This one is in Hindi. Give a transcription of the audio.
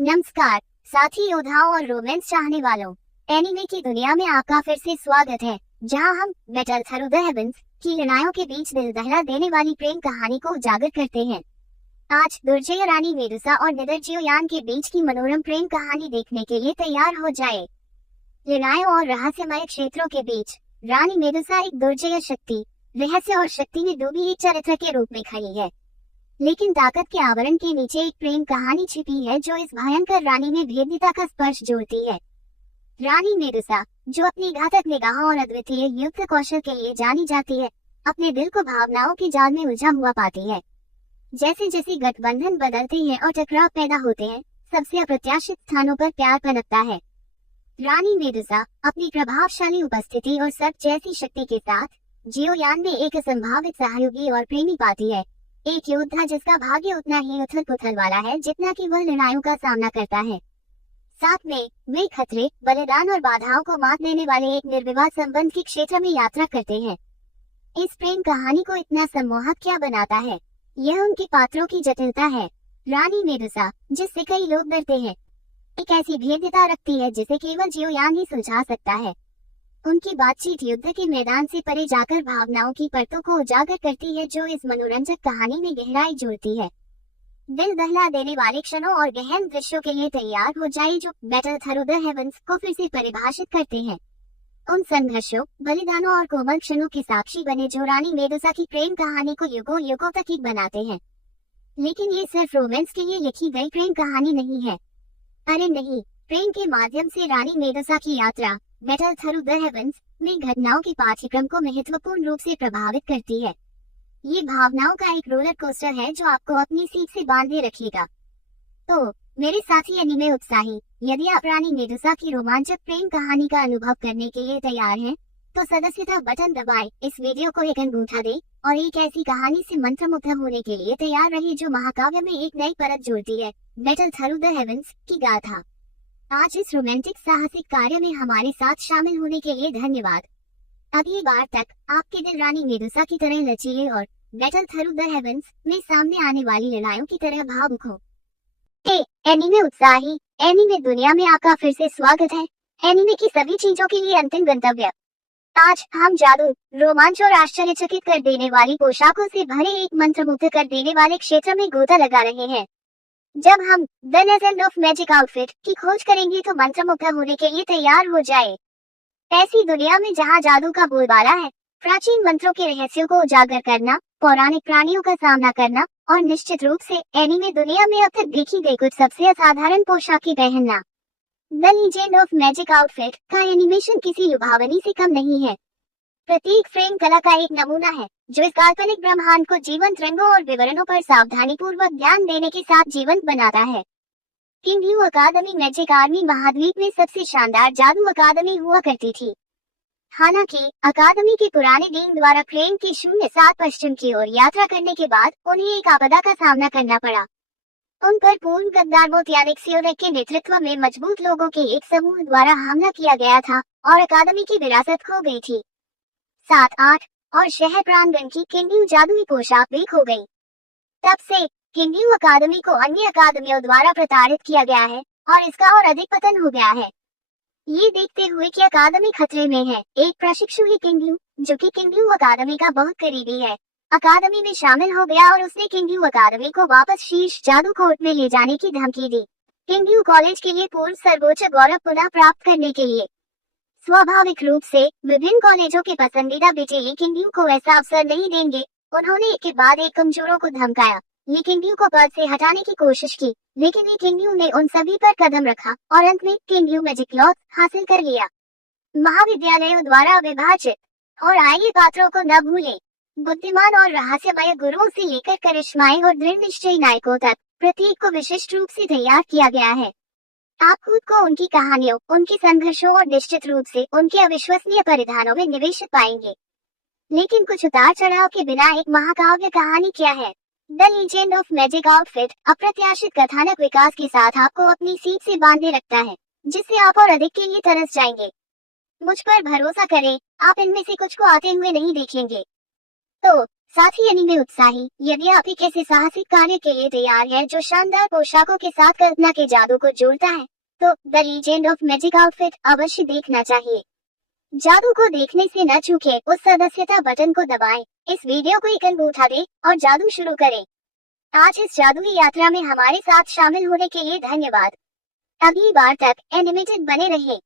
नमस्कार साथी योद्धाओं और रोमांस चाहने वालों, एनिमे की दुनिया में आपका फिर से स्वागत है, जहां हम बैटल थ्रू द हेवंस की लड़ाइयों के बीच दिल दहला देने वाली प्रेम कहानी को उजागर करते हैं। आज दुर्जय रानी मेडुसा और निदर्जियो यान के बीच की मनोरम प्रेम कहानी देखने के लिए तैयार हो जाए। लड़ाइयों और रहस्यमय क्षेत्रों के बीच रानी मेडुसा एक दुर्जय शक्ति, रहस्य और शक्ति में डूबी एक चरित्र के रूप में खड़ी है, लेकिन ताकत के आवरण के नीचे एक प्रेम कहानी छिपी है जो इस भयंकर रानी में भेद्यता का स्पर्श जोड़ती है। रानी मेडुसा, जो अपनी घातक निगाहों और अद्वितीय युद्ध कौशल के लिए जानी जाती है, अपने दिल को भावनाओं के जाल में उलझा हुआ पाती है। जैसे जैसे गठबंधन बदलते हैं और टकराव पैदा होते हैं, सबसे अप्रत्याशित स्थानों पर प्यार पनपता है। रानी मेडुसा अपनी प्रभावशाली उपस्थिति और सर्प जैसी शक्ति के साथ जियो यान में एक असंभावित सहयोगी और प्रेमी पाती है, एक योद्धा जिसका भाग्य उतना ही उथल पुथल वाला है जितना कि वह लड़ाइयों का सामना करता है। साथ में वे खतरे, बलिदान और बाधाओं को मात देने वाले एक निर्विवाद संबंध के क्षेत्र में यात्रा करते हैं। इस प्रेम कहानी को इतना सम्मोहक क्या बनाता है? यह उनके पात्रों की जटिलता है। रानी मेडुसा, जिससे कई लोग डरते हैं, एक ऐसी भेद्यता रखती है जिसे केवल जियो यान ही सुलझा सकता है। उनकी बातचीत युद्ध के मैदान से परे जाकर भावनाओं की परतों को उजागर करती है जो इस मनोरंजक कहानी में गहराई जोड़ती है। दिल दहला देने वाले क्षणों और गहन दृश्यों के लिए तैयार हो जाइए जो बैटल थ्रू द हेवंस को फिर से परिभाषित करते हैं। उन संघर्षों, बलिदानों और कोमल क्षणों के साक्षी बने जो रानी मेडुसा की प्रेम कहानी को युगों युगों तक एक बनाते हैं। लेकिन ये सिर्फ रोमांस के लिए लिखी गई प्रेम कहानी नहीं है। अरे नहीं, प्रेम के माध्यम से रानी मेडुसा की यात्रा बैटल थ्रू द हेवंस में घटनाओं के पाठ्यक्रम को महत्वपूर्ण रूप से प्रभावित करती है। ये भावनाओं का एक रोलर कोस्टर है जो आपको अपनी सीट से बांधे रखेगा। तो मेरे साथी एनीमे उत्साही, यदि आप रानी मेडुसा की रोमांचक प्रेम कहानी का अनुभव करने के लिए तैयार हैं, तो सदस्यता बटन दबाएं, इस वीडियो को एक अंगूठा दें और एक ऐसी कहानी से मंत्रमुग्ध होने के लिए तैयार रहिए जो महाकाव्य में एक नई परत जोड़ती है। बैटल थ्रू द हेवंस की गाथा। आज इस रोमांटिक साहसिक कार्य में हमारे साथ शामिल होने के लिए धन्यवाद। अगली बार तक आपके दिल रानी मेडुसा की तरह लचीले और बैटल थ्रू द हेवंस में सामने आने वाली लड़ाइयों की तरह भावुक हो। एनीमे उत्साही, एनीमे दुनिया में आपका फिर से स्वागत है। एनीमे की सभी चीजों के लिए अंतिम गंतव्य। आज हम जादू, रोमांच और आश्चर्यचकित कर देने वाली पोशाकों से भरे एक मंत्रमुग्ध कर देने वाले क्षेत्र में गोता लगा रहे हैं। जब हम the legend of magic outfit की खोज करेंगे तो मंत्रमुग्ध होने के लिए तैयार हो जाए। ऐसी दुनिया में जहां जादू का बोलबाला है, प्राचीन मंत्रों के रहस्यों को उजागर करना, पौराणिक प्राणियों का सामना करना और निश्चित रूप से एनीमे दुनिया में अब तक देखी गई कुछ सबसे असाधारण पोशाकें पहनना। The legend of magic outfit का एनिमेशन किसी लुभावनी से कम नहीं है। प्रत्येक फ्रेम कला का एक नमूना है जो इस काल्पनिक ब्रह्मांड को जीवंत रंगों और विवरणों पर सावधानीपूर्वक ध्यान देने के साथ जीवंत बनाता है। किंगयू अकादमी मैजिक आर्मी महाद्वीप में सबसे शानदार जादू अकादमी हुआ करती थी। हालांकि अकादमी के पुराने डीन द्वारा फ्रेम के 07 पश्चिम की ओर यात्रा करने के बाद उन्हें एक आपदा का सामना करना पड़ा। उन पर पूर्व गद्दार बोतियानिक सियोरेक के नेतृत्व में मजबूत लोगों के एक समूह द्वारा हमला किया गया था और अकादमी की विरासत खो गई थी। 7-8 और शहर प्रांगण की किंगयू जादुई पोशाक भी खो गई। तब से किंगयू अकादमी को अन्य अकादमियों द्वारा प्रताड़ित किया गया है और इसका और अधिक पतन हो गया है। ये देखते हुए कि अकादमी खतरे में है, एक प्रशिक्षु ही किंगयू, जो कि किंगयू अकादमी का बहुत करीबी है, अकादमी में शामिल हो गया और उसने किंगयू अकादमी को वापस शीर्ष जादू कोर्ट में ले जाने की धमकी दी। किंगयू कॉलेज के लिए पूर्व सर्वोच्च गौरव पुनः प्राप्त करने के लिए। स्वाभाविक रूप से विभिन्न कॉलेजों के पसंदीदा बेटे किंगयू को ऐसा अवसर नहीं देंगे। उन्होंने एक के बाद एक कमजोरों को धमकाया, ये किंगयू को पद से हटाने की कोशिश की, लेकिन ये किंगयू ने उन सभी पर कदम रखा और अंत में किंगयू मैजिक लॉ हासिल कर लिया। महाविद्यालयों द्वारा विभाजित और आईए पात्रों को न भूलें। बुद्धिमान और रहस्यमय गुरुओं से लेकर करिश्माई और दृढ़ निश्चयी नायकों तक प्रत्येक को विशिष्ट रूप से तैयार किया गया है। आप खुद को उनकी कहानियों, उनके संघर्षों और निश्चित रूप से उनके अविश्वसनीय परिधानों में निवेशित पाएंगे। लेकिन कुछ उतार चढ़ाव के बिना एक महाकाव्य कहानी क्या है? The legend of magic outfit अप्रत्याशित कथानक विकास के साथ आपको अपनी सीट से बांधे रखता है, जिससे आप और अधिक के लिए तरस जाएंगे। मुझ पर भरोसा करें, आप इनमें से कुछ को आते हुए नहीं देखेंगे। तो साथ ही एनीमे उत्साही। यदि आप एक ऐसे साहसिक कार्य के लिए तैयार हैं जो शानदार पोशाकों के साथ कल्पना के जादू को जोड़ता है, तो the legend of magic outfit अवश्य देखना चाहिए। जादू को देखने से न चूकें, उस सदस्यता बटन को दबाएं, इस वीडियो को एक अंगूठा दें और जादू शुरू करें। आज इस जादुई यात्रा में हमारे साथ शामिल होने के लिए धन्यवाद। अगली बार तक एनिमेटेड बने रहें।